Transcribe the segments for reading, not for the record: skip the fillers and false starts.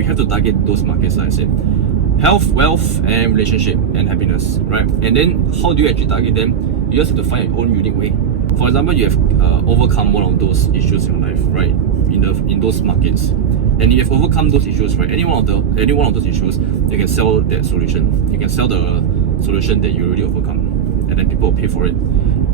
we have to target those markets, like I said. Health, wealth, and relationship and happiness, right? And then how do you actually target them? You just have to find your own unique way. For example, you have overcome one of those issues in your life, right? In those markets, and you have overcome those issues, right? Any one of those issues, you can sell that solution. You can sell the solution that you already overcome, and then people will pay for it.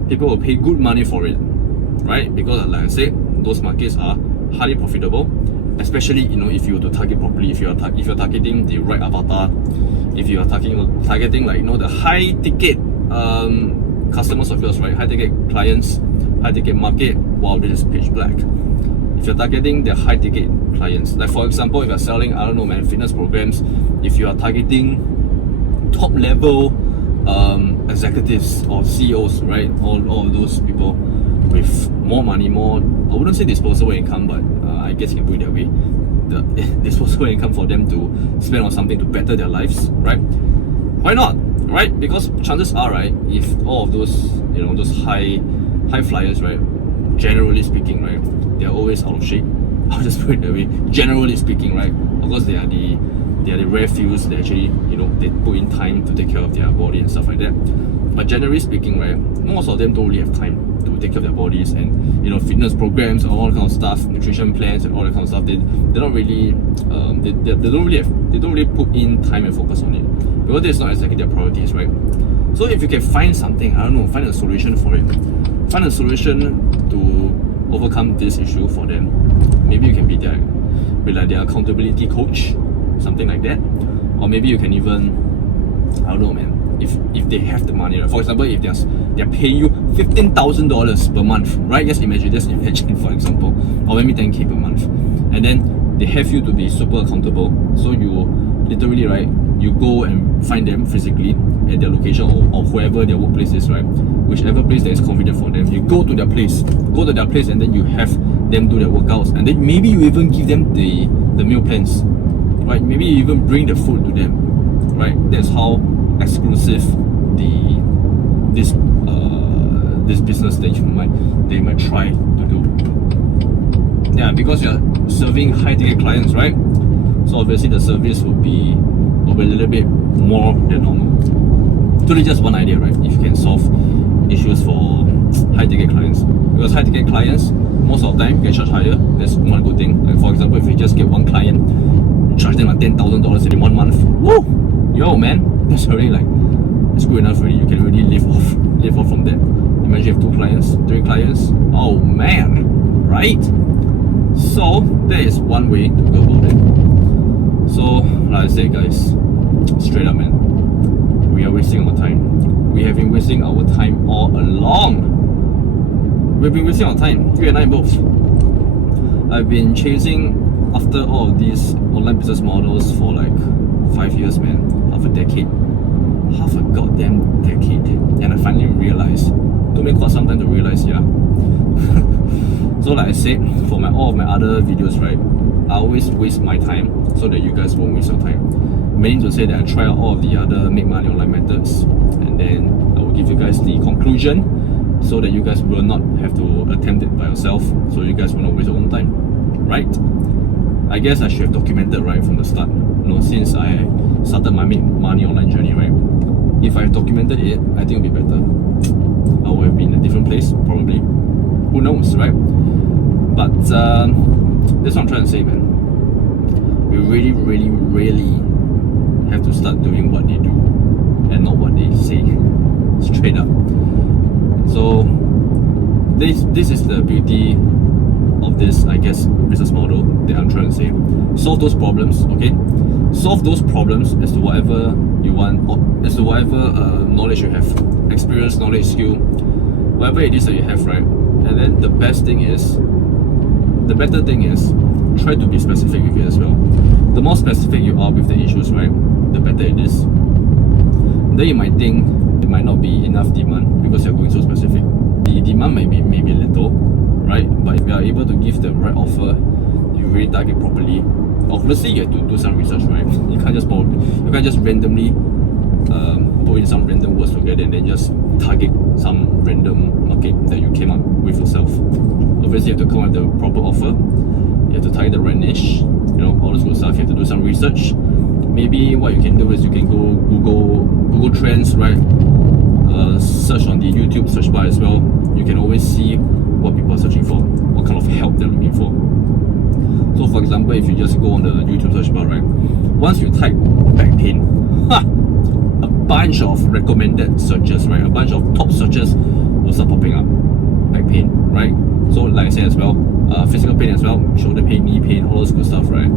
People will pay good money for it, right? Because like I said, those markets are highly profitable. Especially, if you were to target properly, if you're targeting the right avatar, if you are targeting like the high ticket customers of yours, right? High ticket clients, high ticket market. Wow, this is pitch black. If you're targeting the high ticket clients, like for example, if you're selling, I don't know, man, fitness programs, if you are targeting top level executives or CEOs, right? All of those people with more money, more, I wouldn't say disposable income, but I guess you can put it that way. The disposable income for them to spend on something to better their lives, right? Why not, right? Because chances are, right, if all of those, those high flyers, right, generally speaking, right, they're always out of shape. I'll just put it that way. Generally speaking, right, of course they are the rare few that actually, they put in time to take care of their body and stuff like that. But generally speaking, right, most of them don't really have time to take care of their bodies, and fitness programs and all that kind of stuff, nutrition plans and all that kind of stuff. They're not really they don't really put in time and focus on it, because that's not exactly their priorities, right? So if you can find something, I don't know, find a solution for it, find a solution to overcome this issue for them. Maybe you can be their accountability coach, something like that, or maybe you can even, I don't know, man. If they have the money, right? For example, if they're paying you $15,000 per month, right? Just imagine, for example, or maybe 10K per month, and then they have you to be super accountable. So you literally, right, you go and find them physically at their location or wherever their workplace is, right? Whichever place that is convenient for them, you go to their place, and then you have them do their workouts, and then maybe you even give them the meal plans, right? Maybe you even bring the food to them, right? That's how exclusive this business that they might try to do. Yeah, because you're serving high ticket clients, right? So obviously the service will be a little bit more than normal. Totally just one idea, right? If you can solve issues for high ticket clients, because high ticket clients most of the time get charged higher. That's one good thing. Like for example, if you just get one client, charge them like $10,000 in 1 month. Woo! Yo, man, that's already it's good enough already. You can already live off from that. Imagine you have 2 clients, 3 clients. Oh man, right? So that is one way to go about it. So like I said, guys, straight up, man, we are wasting our time. We have been wasting our time all along. We've been wasting our time, you and I both. I've been chasing after all of these online business models for like 5 years, man, half a decade. Half a goddamn decade. And I finally realized, took me quite some time to realize, yeah. So like I said, for all of my other videos, right, I always waste my time so that you guys won't waste your time. Meaning to say that I try out all of the other make money online methods, and then I will give you guys the conclusion so that you guys will not have to attempt it by yourself, so you guys will not waste your own time, right? I guess I should have documented right from the start, since I started my make money online journey, right? If I documented it, I think it would be better. I would have been in a different place, probably. Who knows, right? But that's what I'm trying to say, man. We really, really, really have to start doing what they do and not what they say. Straight up. So this is the beauty of this, I guess, business model that I'm trying to say. Solve those problems, okay? Solve those problems as to whatever you want, or as to whatever knowledge you have, experience, knowledge, skill, whatever it is that you have, right? And then the better thing is, try to be specific with it as well. The more specific you are with the issues, right, the better it is. Then you might think it might not be enough demand because you're going so specific. The demand may be little, right? But if you are able to give the right offer, you really target properly. Obviously, you have to do some research, right? You can't just randomly put in some random words together and then just target some random market that you came up with yourself. Obviously, you have to come up with the proper offer. You have to target the right niche. all this good stuff. You have to do some research. Maybe what you can do is you can go Google Trends, right? Search on the YouTube search bar as well. You can always see what people are searching for, what kind of help they're looking for. So for example, if you just go on the YouTube search bar, right? Once you type back pain, a bunch of recommended searches, right? A bunch of top searches will start popping up. Back pain, right? So like I said as well, physical pain as well, shoulder pain, knee pain, all those good stuff, right?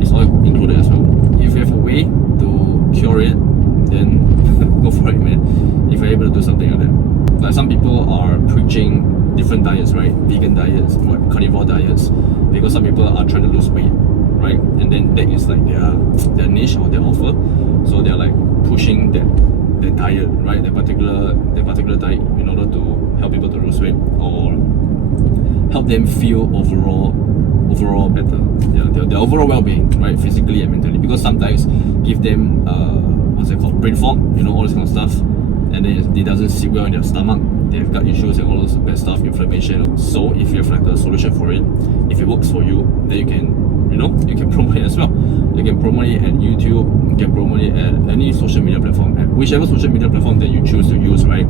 It's all included as well. If you have a way to cure it, then go for it, man. If you're able to do something like that. Like some people are preaching different diets, right? Vegan diets, carnivore diets, because some people are trying to lose weight, right? And then that is like their niche or their offer. So they're like pushing that diet, right? That particular diet in order to help people to lose weight or help them feel overall better. Yeah, their overall well-being, right? Physically and mentally. Because sometimes give them what's it called? Brain fog, all this kind of stuff. And then it doesn't sit well in their stomach. They have gut issues and all those bad stuff, inflammation. So if you have like a solution for it, if it works for you, then you can you can promote it as well. You can promote it at YouTube, you can promote it at any social media platform, at whichever social media platform that you choose to use, right?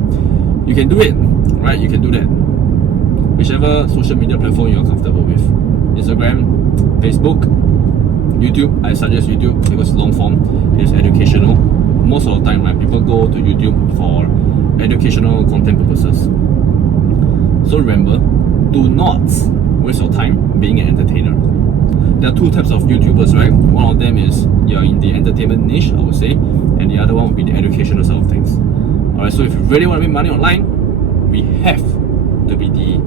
You can do it, right? You can do that. Whichever social media platform you're comfortable with. Instagram, Facebook, YouTube. I suggest YouTube because it's long form, it's educational. Most of the time, right, people go to YouTube for educational content purposes. So remember, do not waste your time being an entertainer. There are two types of YouTubers, right? One of them is you're in the entertainment niche, I would say, and the other one would be the educational side of things. Alright, so if you really want to make money online, we have to be the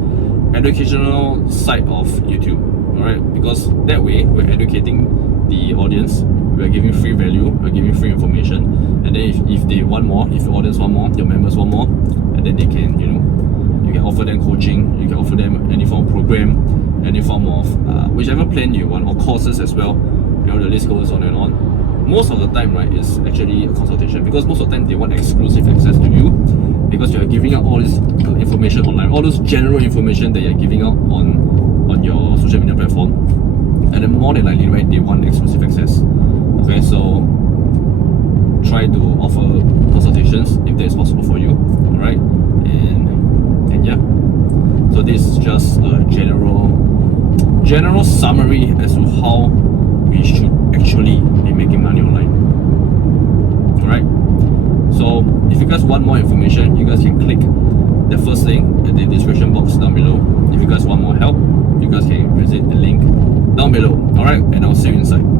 educational side of YouTube. Alright, because that way we're educating the audience, we're giving free value, we're giving free information, and then if they want more, if your audience want more, your members want more, and then they can, you can offer them coaching, you can offer them any form of program, any form of whichever plan you want, or courses as well. The list goes on and on. Most of the time, right, is actually a consultation, because most of the time they want exclusive access to you, because you are giving out all this information online, all those general information that you're giving out on your social media platform, and then more than likely, right, they want exclusive access. Okay, so try to offer consultations if that is possible for you. All right, and yeah. So this is just a general summary as to how we should actually be making money online. Alright, so if you guys want more information, you guys can click the first link in the description box down below. If you guys want more help, you guys can visit the link down below. Alright, and I'll see you inside.